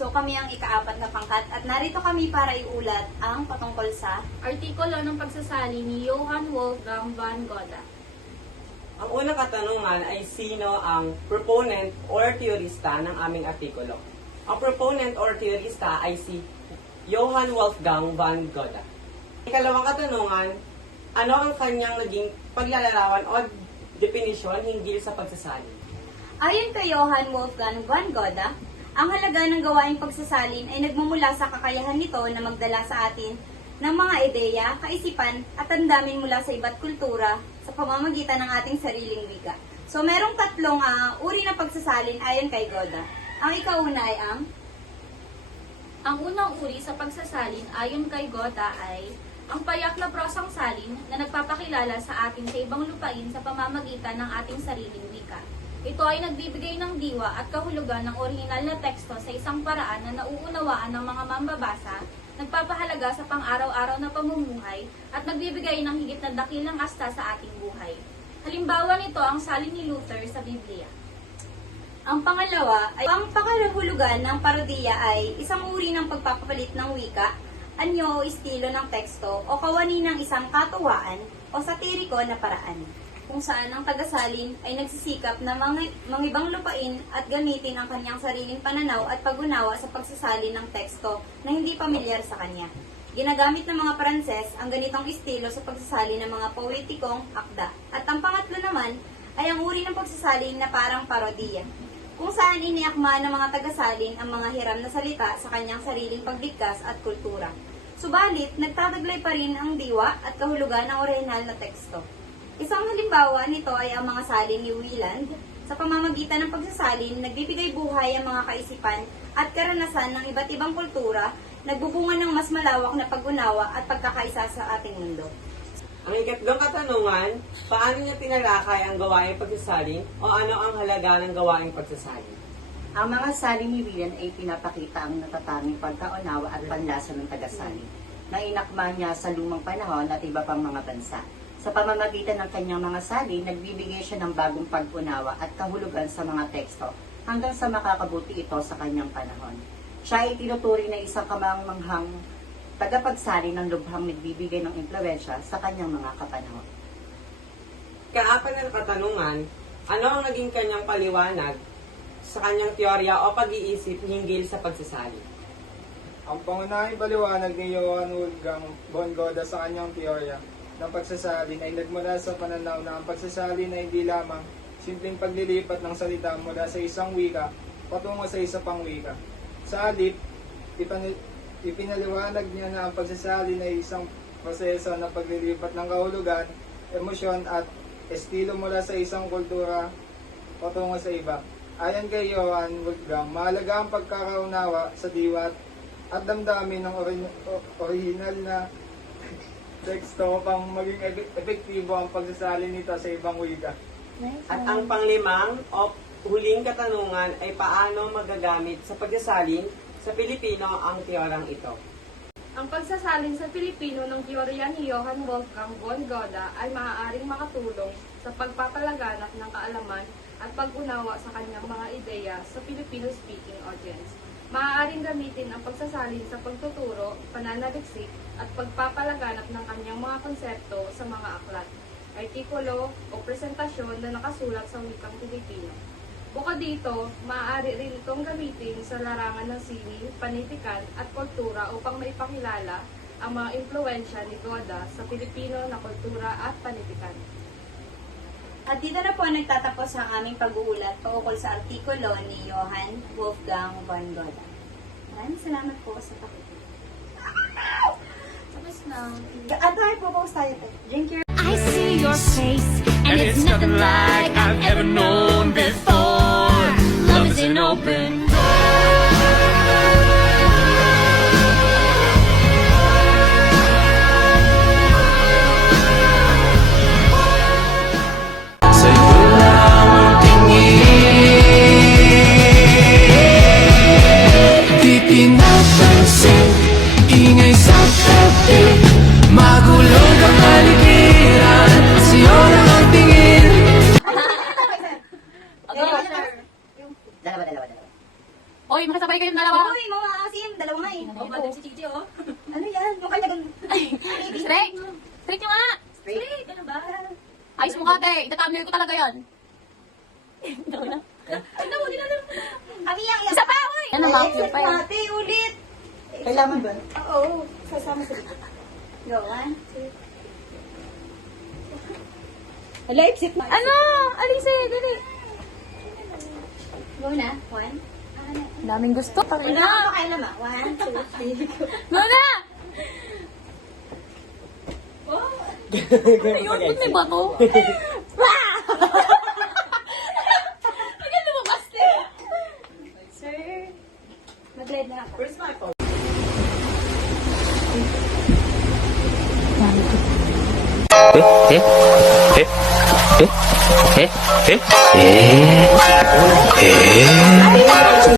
So kami ang ika-4 na pangkat at narito kami para iulat ang patungkol sa Artikulo ng pagsasali ni Johann Wolfgang von Goethe. Ang unang katanungan ay sino ang proponent or teorista ng aming artikulo. Ang proponent or teorista ay si Johann Wolfgang von Goethe. Ikalawang katanungan, ano ang kanyang naging paglalarawan o definisyon hinggil sa pagsasali? ayon kay Johann Wolfgang von Goethe, ang halaga ng gawaing pagsasalin ay nagmumula sa kakayahan nito na magdala sa atin ng mga ideya, kaisipan at damdamin mula sa iba't kultura sa pamamagitan ng ating sariling wika. So merong tatlong uri ng pagsasalin ayon kay Goethe. Ang ikauna ay Ang unang uri sa pagsasalin ayon kay Goethe ay ang payak na prosang salin na nagpapakilala sa atin sa ibang lupain sa pamamagitan ng ating sariling wika. Ito ay nagbibigay ng diwa at kahulugan ng orihinal na teksto sa isang paraan na nauunawaan ng mga mambabasa, nagpapahalaga sa pang-araw-araw na pamumuhay, at nagbibigay ng higit na dakilang asta sa ating buhay. Halimbawa nito ang salin ni Luther sa Biblia. ang pangalawa ay ang pakahulugan ng parodiya ay isang uri ng pagpapapalit ng wika, anyo o estilo ng teksto o kawani ng isang katuwaan o satiriko na paraan, kung saan ang tagasalin ay nagsisikap na mangibang lupain at gamitin ang kanyang sariling pananaw at pag-unawa sa pagsasali ng teksto na hindi pamilyar sa kanya. Ginagamit ng mga Pranses ang ganitong estilo sa pagsasali ng mga poetikong akda. At ang pangatlo naman ay ang uri ng pagsasali na parang parodiya, kung saan iniakma ng mga tagasalin ang mga hiram na salita sa kanyang sariling pagbigkas at kultura. Subalit, nagtataglay pa rin ang diwa at kahulugan ng orihinal na teksto. Isang halimbawa nito ay ang mga salin ni Wieland. Sa pamamagitan ng pagsasalin, nagbibigay buhay ang mga kaisipan at karanasan ng iba't ibang kultura, nagbubunga ng mas malawak na pag-unawa at pagkakaisa sa ating mundo. Ang ikatlong katanungan, paano niya tinalakay ang gawaing pagsasalin o ano ang halaga ng gawaing pagsasalin? Ang mga salin ni Wieland ay pinapakita ang natatanging pagkaunawa at panlasa ng tagasali na inakma niya sa lumang panahon at iba pang mga bansa. Sa pamamagitan ng kanyang mga salin, nagbibigay siya ng bagong pag-unawa at kahulugan sa mga teksto hanggang sa makakabuti ito sa kanyang panahon. Siya ay tinuturing na isang kamangmanghang tagapagsalin ng lubhang nagbibigay ng impluwensya sa kanyang mga kapanahon. Kaapat na katanungan, ano ang naging kanyang paliwanag sa kanyang teorya o pag-iisip hinggil sa pagsasali? Ang pangunahing paliwanag ni Johann Wolfgang von Goethe sa kanyang teorya ng pagsasalin ay nagmula sa pananaw na ang pagsasalin ay hindi lamang simpleng paglilipat ng salita mula sa isang wika patungo sa isa pang wika. Sa halip, ipinaliwanag niya na ang pagsasalin ay isang proseso ng paglilipat ng kahulugan, emosyon at estilo mula sa isang kultura patungo sa iba. Ayon kay Johann Wolfgang, mahalaga ang pagkakaunawa sa diwa at damdamin ng orihinal na teksto upang maging epektibo ang pagsasalin nito sa ibang wika. At ang panglimang o huling katanungan ay paano magagamit sa pagsasalin sa Pilipino ang teoryang ito? Ang pagsasalin sa Pilipino ng teorya ni Johann Wolfgang von Goethe ay maaaring makatulong sa pagpapalaganap ng kaalaman at pag-unawa sa kanyang mga ideya sa Filipino-speaking audience. Maaaring gamitin ang pagsasalin sa pagtuturo, pananaliksik, at pagpapalaganap ng kanyang mga konsepto sa mga aklat, artikulo o presentasyon na nakasulat sa wikang Pilipino. Bukod dito, maaari rin itong gamitin sa larangan ng sini, panitikan at kultura upang maipakilala ang mga impluwensya ni Goethe sa Pilipino na kultura at panitikan. At dito na po nagtatapos ang aming pag-uulat tungkol sa artikulo ni Johann Wolfgang von Goethe. Maraming salamat po sa pakikinig. Tapos na. At tayo po, post tayo. Drink your... I see your face, and it's nothing like I've ever known before. Love is an open pinapansin, ingay sa tabi, magulong ang haligiran, siyo lang ang tingin. Dalawa. Uy, makasabay kayong dalawa. Uy, mga asim, dalawa nga eh. Oh, balik si Chichi, oh. Ano yan? Mukha niya ganun. Straight. Straight nyo nga. Straight, ano ba? Ayos mo kate. Itatamil ko talaga yan. Kami yang Isa pa, uy! Yan ang mga cute pa yan. Ate, ulit. Kailangan ba? Oo, sasama sa dito. Go, 1, 2. Hala, ipsip na. Ano? Alice, dali. Go na, 1. Daming gusto. Wala Tangina. ka pa kailan ma. 1, 2, 3, go. Go na! Ayun, ba't may bato? Agad lumabas eh. Sir, mag-glide na ako. Where's my phone?